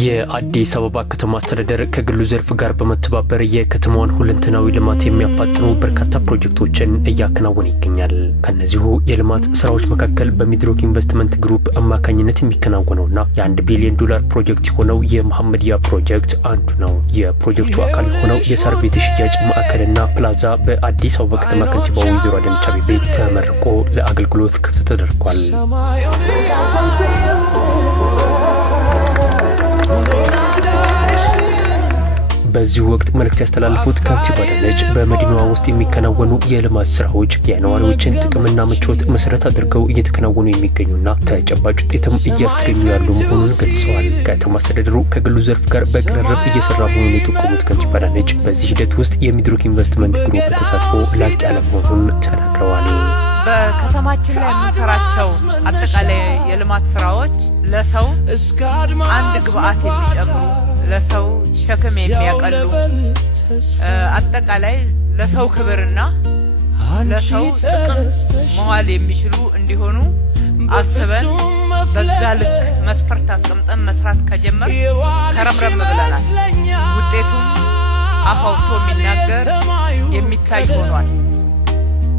የአዲስ አበባ ከተማ አስተዳደር ከግሉ ዘርፍ ጋር በመተባበር የከተማዋን ሁለንተናዊ ልማት የሚያፋጥኑ በርካታ ፕሮጀክቶችን እያከናወነ ይገኛል። ከነዚሁ የልማት ስራዎች መካከል በሚድሮክ ኢንቨስትመንት ግሩፕ አማካኝነት የሚከናወነውና የ1 ቢሊዮን ዶላር ፕሮጀክት የሆነው የመሐመድያ ፕሮጀክት አንዱ ነው። የፕሮጀክቱ አካል የሆነው የሳር ቤት ሽያጭ ማዕከልና ፕላዛ በአዲስ አበባ ከተማ ከንቲባ ወይዘሮ አዳነች አቤቤ ተመርቆ ለአገልግሎት ክፍት ተደርጓል። በዚህ ወቅት መልእክት ያስተላለፉት ከንቲባ አዳነች በመዲናዋ ውስጥ የሚከናወኑ የልማት ስራዎች የነዋሪዎችን ጥቅምና ምቾት መሰረት አድርገው እየተከናወኑ የሚገኙና ተጨባጭ ውጤትም እያስገኙ ያሉ መሆኑን ገልጸዋል። ከተማ አስተዳደሩ ከግሉ ዘርፍ ጋር በቅርርብ እየሰራ መሆኑን የጠቆሙት ከንቲባ አዳነች በዚህ ሂደት ውስጥ የሚድሮክ ኢንቨስትመንት ግሩፕ ተሳትፎ ላቅ ያለ መሆኑን ተናግረዋል። በከተማችን ላይ የምንሰራቸው አጠቃላይ የልማት ስራዎች ለሰው አንድ ግብአት የሚጨምሩ ለሰው ሸክም የሚያቀሉ አጠቃላይ ለሰው ክብርና ለሰው ጥቅም መዋል የሚችሉ እንዲሆኑ አስበን በዛ ልክ መስፈርት አስቀምጠን መስራት ከጀመር ከረምረም ብለናል። ውጤቱም አፋውቶ የሚናገር የሚታይ ሆኗል።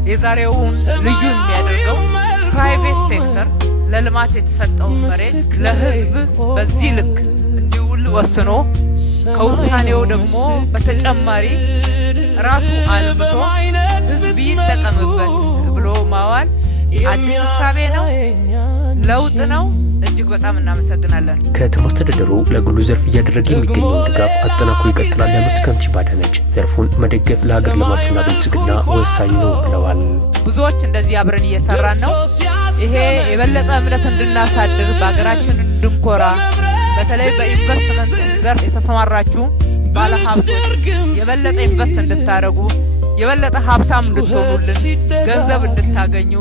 የዛሬውን ልዩ የሚያደርገው ፕራይቬት ሴክተር ለልማት የተሰጠው መሬት ለህዝብ በዚህ ልክ እንዲውል ወስኖ ከውሳኔው ደግሞ በተጨማሪ ራሱ አልምቶ ህዝብ ይጠቀምበት ብሎ ማዋል አዲስ እሳቤ ነው፣ ለውጥ ነው። እጅግ በጣም እናመሰግናለን። ከተማ አስተዳደሩ ለግሉ ዘርፍ እያደረገ የሚገኘውን ድጋፍ አጠናክሮ ይቀጥላል ያሉት ከንቲባ አዳነች ዘርፉን መደገፍ ለሀገር ልማትና ብልጽግና ወሳኝ ነው ብለዋል። ብዙዎች እንደዚህ አብረን እየሰራን ነው። ይሄ የበለጠ እምነት እንድናሳድር በሀገራችን እንድንኮራ በተለይ በኢንቨስትመንት ዘርፍ የተሰማራችሁ ባለሀብቶች የበለጠ ኢንቨስት እንድታረጉ የበለጠ ሀብታም እንድትሆኑልን ገንዘብ እንድታገኙ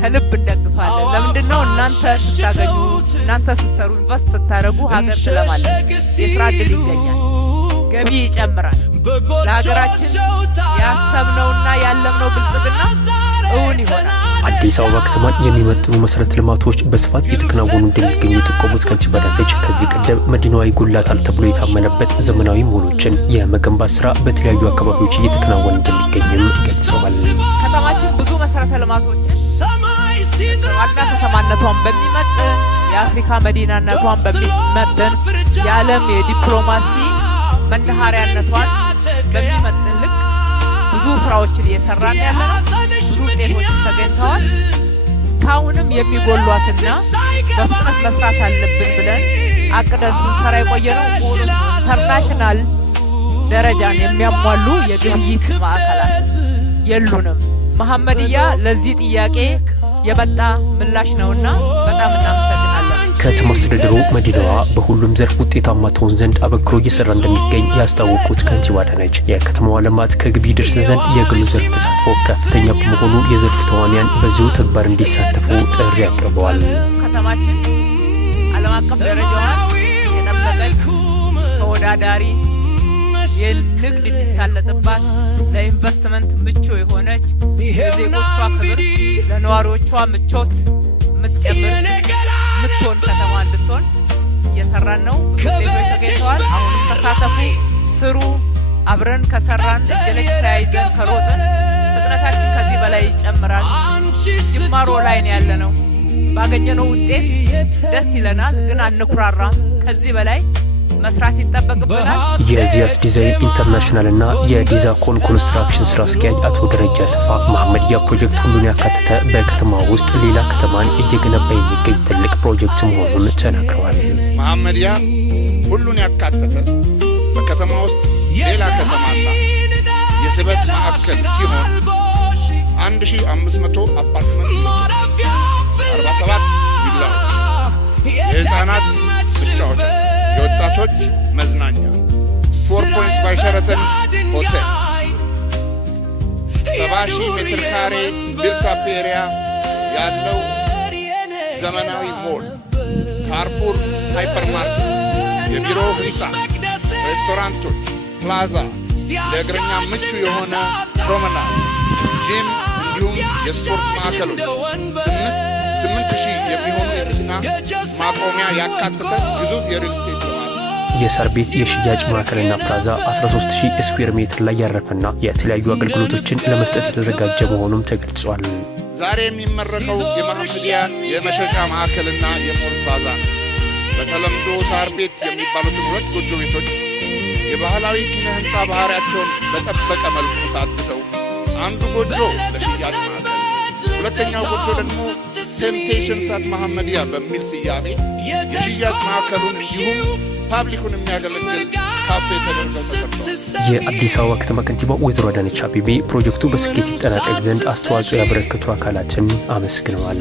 ከልብ እንደግፋለን። ለምንድነው እናንተ ስታገኙ እናንተ ስትሰሩ ኢንቨስት ስታረጉ ሀገር ትለማለች፣ የስራ ዕድል ይገኛል፣ ገቢ ይጨምራል። ለሀገራችን ያሰብነውና ያለምነው ብልጽግና እውን ይሆናል። አዲስ አበባ ከተማን የሚመጥኑ መሰረተ ልማቶች በስፋት እየተከናወኑ እንደሚገኙ የጠቆሙት ከንቲባ አዳነች ከዚህ ቀደም መዲናዋ ይጎላታል ተብሎ የታመነበት ዘመናዊ ሞሎችን የመገንባት ስራ በተለያዩ አካባቢዎች እየተከናወነ እንደሚገኝም ገልጸዋል። ከተማችን ብዙ መሰረተ ልማቶችን ዋና ከተማነቷን በሚመጥን የአፍሪካ መዲናነቷን በሚመጥን የዓለም የዲፕሎማሲ መናኸሪያነቷን በሚመጥን ልክ ብዙ ስራዎችን እየሰራን ያለነው ብዙ ውጤቶች ተገኝተዋል። እስካሁንም የሚጎሏትና በፍጥነት መስራት አለብን ብለን አቅደን ስንሰራ የቆየነው ኢንተርናሽናል ደረጃን የሚያሟሉ የግብይት ማዕከላት የሉንም። መሐመድያ ለዚህ ጥያቄ የመጣ ምላሽ ነውና በጣም እናመሰግናለን። ከተማ አስተዳደሩ መዲናዋ በሁሉም ዘርፍ ውጤታማ ትሆን ዘንድ አበክሮ እየሰራ እንደሚገኝ ያስታወቁት ከንቲባ አዳነች የከተማዋ ልማት ከግብ ይደርስ ዘንድ የግሉ ዘርፍ ተሳትፎ ከፍተኛ በመሆኑ የዘርፉ ተዋንያን በዚሁ ተግባር እንዲሳተፉ ጥሪ አቅርበዋል። ከተማችን ዓለም አቀፍ ደረጃዋን የጠበቀች ተወዳዳሪ የንግድ የሚሳለጥባት ለኢንቨስትመንት ምቹ የሆነች የዜጎቿ ክብር ለነዋሪዎቿ ምቾት የምትጨምር ምትሆን ከተማ እንድትሆን እየሰራን ነው። ብዙ ዜጎች ተገኝተዋል። አሁንም ተሳተፉ፣ ስሩ። አብረን ከሰራን እጅለች ተያይዘን ከሮጥን ፍጥነታችን ከዚህ በላይ ይጨምራል። ጅማሮ ላይ ነው ያለነው። ባገኘነው ውጤት ደስ ይለናል፣ ግን አንኩራራም። ከዚህ በላይ መስራት ይጠበቅብናል። የዚያስ ዲዛይን ኢንተርናሽናል እና የዲዛኮን ኮንስትራክሽን ስራ አስኪያጅ አቶ ደረጃ አሰፋ መሐመድያ ፕሮጀክት ሁሉን ያካተተ በከተማ ውስጥ ሌላ ከተማን እየገነባ የሚገኝ ትልቅ ፕሮጀክት መሆኑን ተናግረዋል። መሐመድያ ሁሉን ያካተተ በከተማ ውስጥ ሌላ ከተማና የስበት ማዕከል ሲሆን 1500 አፓርትመንት፣ 47 ቪላዎች፣ የህፃናት መጫወቻ፣ የወጣቶች መዝናኛ፣ 4 ፖይንትስ ባይ ሸራተን ሆቴል፣ 70,000 ሜትር ካሬ ቢልት አፕ ኤሪያ ያለው ዘመናዊ ሞል፣ ካርፑር ሃይፐርማርኬት፣ የቢሮ ህንፃ፣ ሬስቶራንቶች፣ ፕላዛ፣ ለእግረኛ ምቹ የሆነ ፕሮመናድ፣ ጂም እንዲሁም የስፖርት ማዕከሎች 8000 የሚሆኑ የመኪና ማቆሚያ ያካተተ ግዙፍ የሪል ስቴት ልማት። የሳር ቤት የሽያጭ ማዕከልና ፕላዛ 13000 ስኩዌር ሜትር ላይ ያረፈና የተለያዩ አገልግሎቶችን ለመስጠት የተዘጋጀ መሆኑም ተገልጿል። ዛሬ የሚመረቀው የመሐመዲያ የመሸጫ ማዕከልና የሞል ፕላዛ በተለምዶ ሳር ቤት የሚባሉትን 2 ጎጆ ቤቶች የባህላዊ ኪነ ህንፃ ባህሪያቸውን በጠበቀ መልኩ ታድሰው አንዱ ጎጆ ለሽያጭ ማዕከል፣ ሁለተኛው ጎጆ ደግሞ ቴምፕቴሽንስ አት መሐመዲያ በሚል ስያሜ የሽያጭ ማዕከሉን እንዲሁም ፓብሊኩን የሚያገለግል ካፌ ተደርገው ተሰርተዋል። የአዲስ አበባ ከተማ ከንቲባ ወይዘሮ አዳነች አቤቤ ፕሮጀክቱ በስኬት ይጠናቀቅ ዘንድ አስተዋጽኦ ያበረከቱ አካላትን አመስግነዋል።